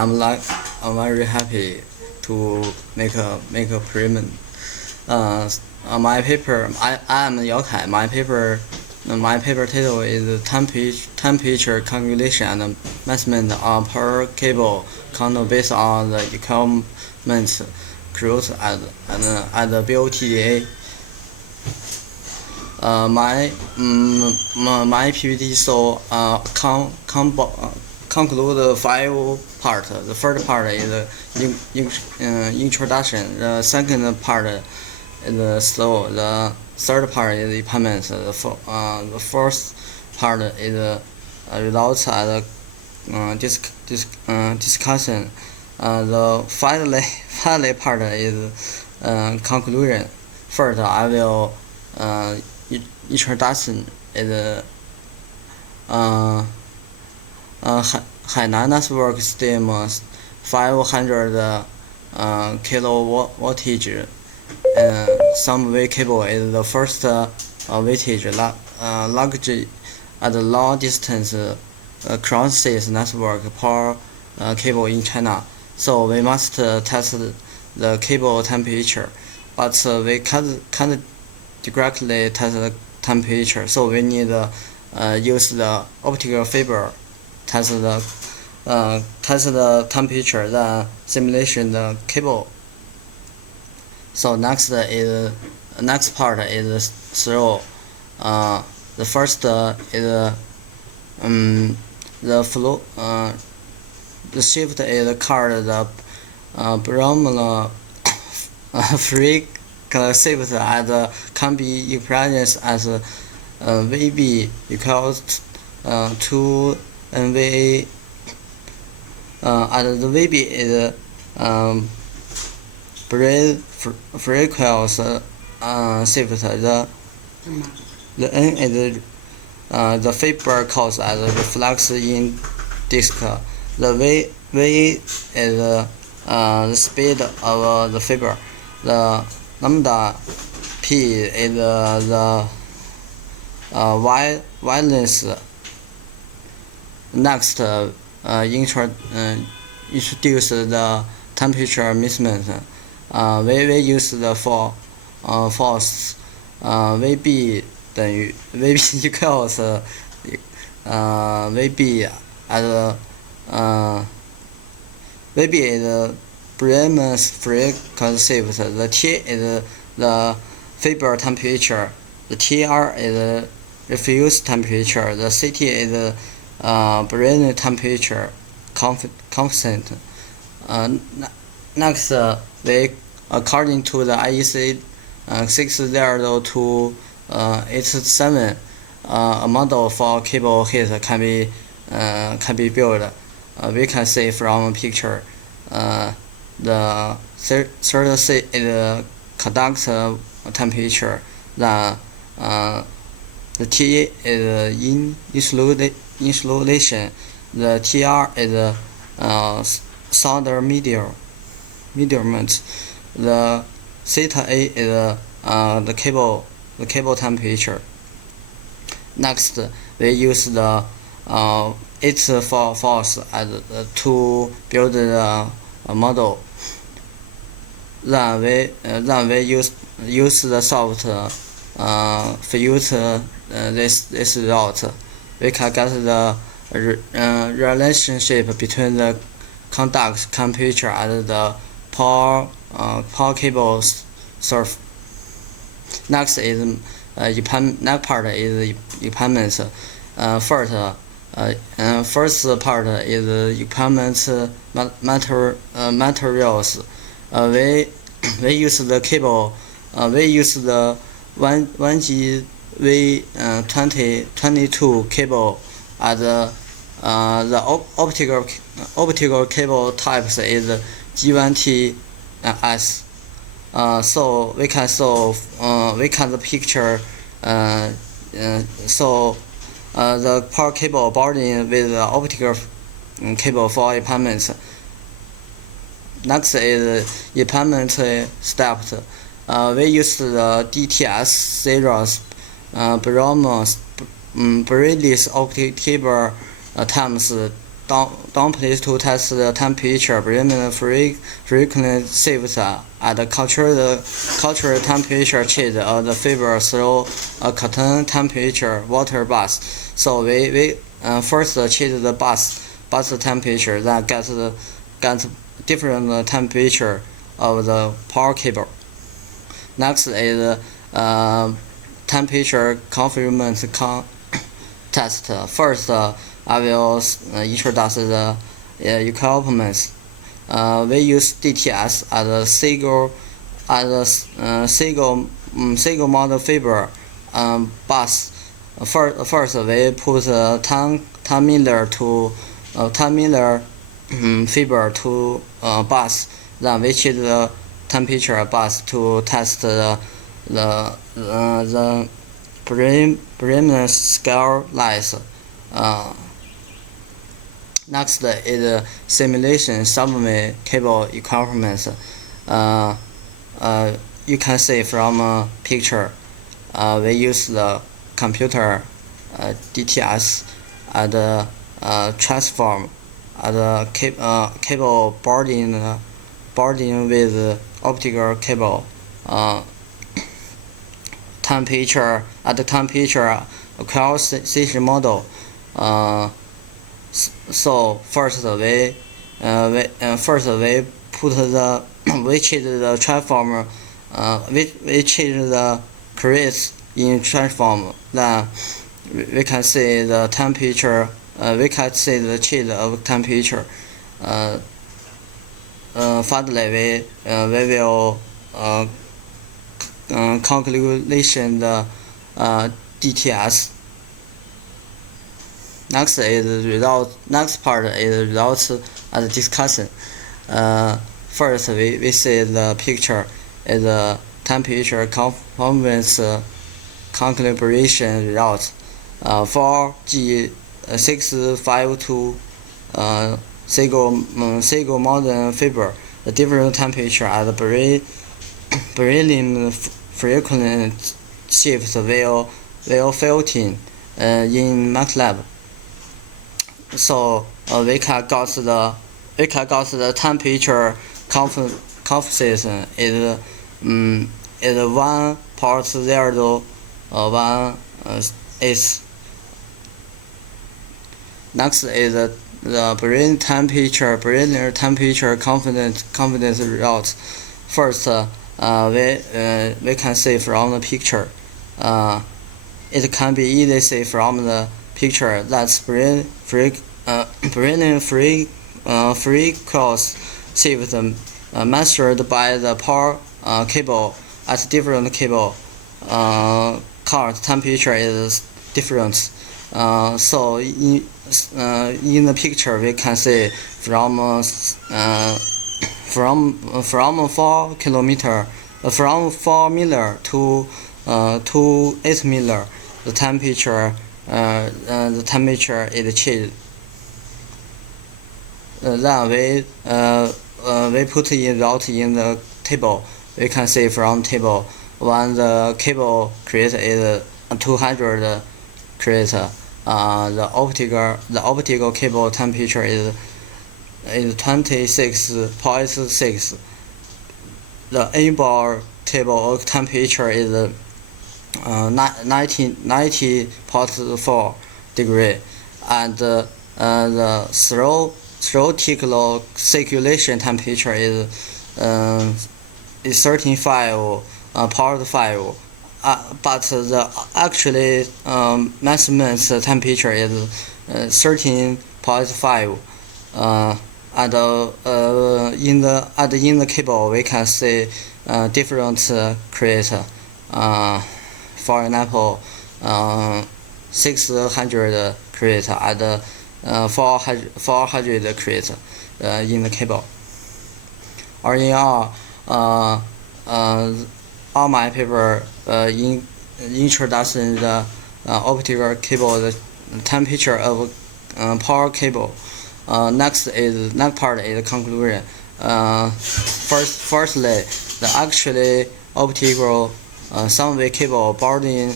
I'm very happy to make a present. My paper I am Yao Kai. My paper title is temperature calculation and measurement on per cable conductor based on the requirements created at the BOTDA. My PPT conclude 5 parts. The first part is introduction. The second part is slow. The third part is department. The fourth part is results and discussion. The finally part is conclusion. First, I will introduction is Hainan network system 500 kilovoltage. Some way cable is the first voltage luggage at the long distance cross seas network power cable in China. So we must test the cable temperature, but we can't directly test the temperature. So we need use the optical fiber test the temperature, then simulation the cable. So next part is through. The first is the flow. The shift is called the Bromley free shift and can be expressed as VB equals to NVA. And the VB is frequency shift. The N is the fiber cause as reflex in disk. The V is the speed of the fiber. The lambda P is the wireless. Next, introduce the temperature measurement. We use the force VB 等于 VB equals VB as VB is Bremens frequency shift. The T is the fiber temperature. The TR is refuse temperature. The CT is Bremens temperature constant. Next, we according to the IEC 60287, a model for cable heat can be built. We can see from picture. The third C is conductor temperature. Then the T is insulation. The TR is solder measurement. The theta A is the cable temperature. Next, we use the its force to build the model. Then we use the soft fuse this result. We can get the relationship between the conduct temperature and the power cable surface. Next part is department. First part is department materials. We use the cable. We use the 1G V2022 cable. The optical cable types is G1T-S. So we can picture the power cable bonding with the optical cable for department. Next is department steps. We use the DTS series Bromley optical cable times down place to test the temperature, Bremen frequently saves at cultural temperature change of the fiber through a cotton temperature water bath. So we first change the bath temperature, then get different temperature of the power cable. Next is temperature confinement test. First, I will introduce the equipment. We use DTS as a single model fiber bus. First, we put 10 miller fiber to bus. Then we change the temperature bus to test the Bremen scale lights. Next is simulation subway cable equipment. You can see from a picture. We use the computer DTS and transform and cable boarding with optical cable. Temperature acquisition model. So first we put we change the transformer, we change the crease in transform. Then we can see the temperature. We can see the change of temperature. Finally, we will calculation the DTS. Next part is results and discussion. First, we see the picture is the temperature confinement calculation results. For G652 single modern fiber, the different temperature at the Beryllium frequent shifts will fit in MATLAB. So we can got the temperature composition is 1.018. Next is the Berlin temperature confidence results. First, we can see from the picture. It can be easily see from the picture that Berlin free cross shift measured by the power cable at different cable current temperature is different. So in the picture we can see from 4 kilometer, from 4 miller to 8 miller, the temperature is changed. Then we put in result in the table. We can see from table when the cable create is 200 create. The optical cable temperature is 26.6. The inboard cable cable is 90.4 degree, and the theoretical circulation temperature is 35.5. But the actually measurement temperature is 13.5. And in the cable we can see different create. For example, 600 create and 400 create in the cable. Or in all my paper introduction the optical cable, the temperature of power cable. Next part is conclusion. Firstly, the actually optical some-way cable boarding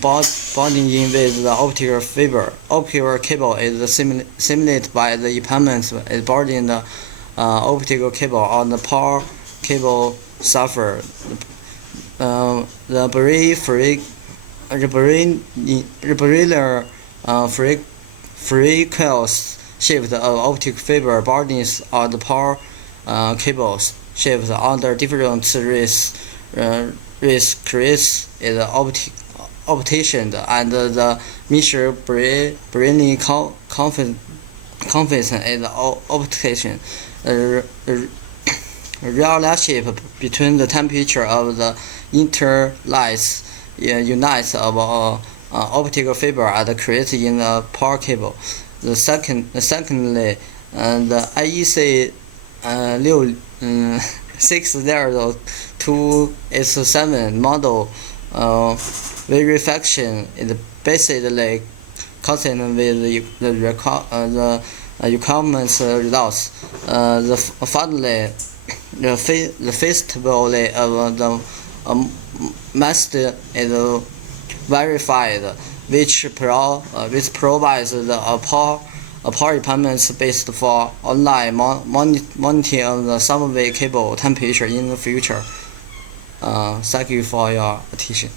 bonding in with the optical fiber. Optical cable is simulated by the impedance is bonding the optical cable on the power cable suffer. The Barrier frequency shift of optic fiber bondings on the power cables shift under different risks creates is optician and the measure brainy confidence is optician. Relationship between the temperature of the interlace unites of optical fiber and created in the power cable. Secondly, the EEEIC 60287 model verification is basically consistent with the requirements results. Finally, the feasibility of the method is verified, which provides the power impedance based for online monitoring of the subway cable temperature in the future. Thank you for your attention.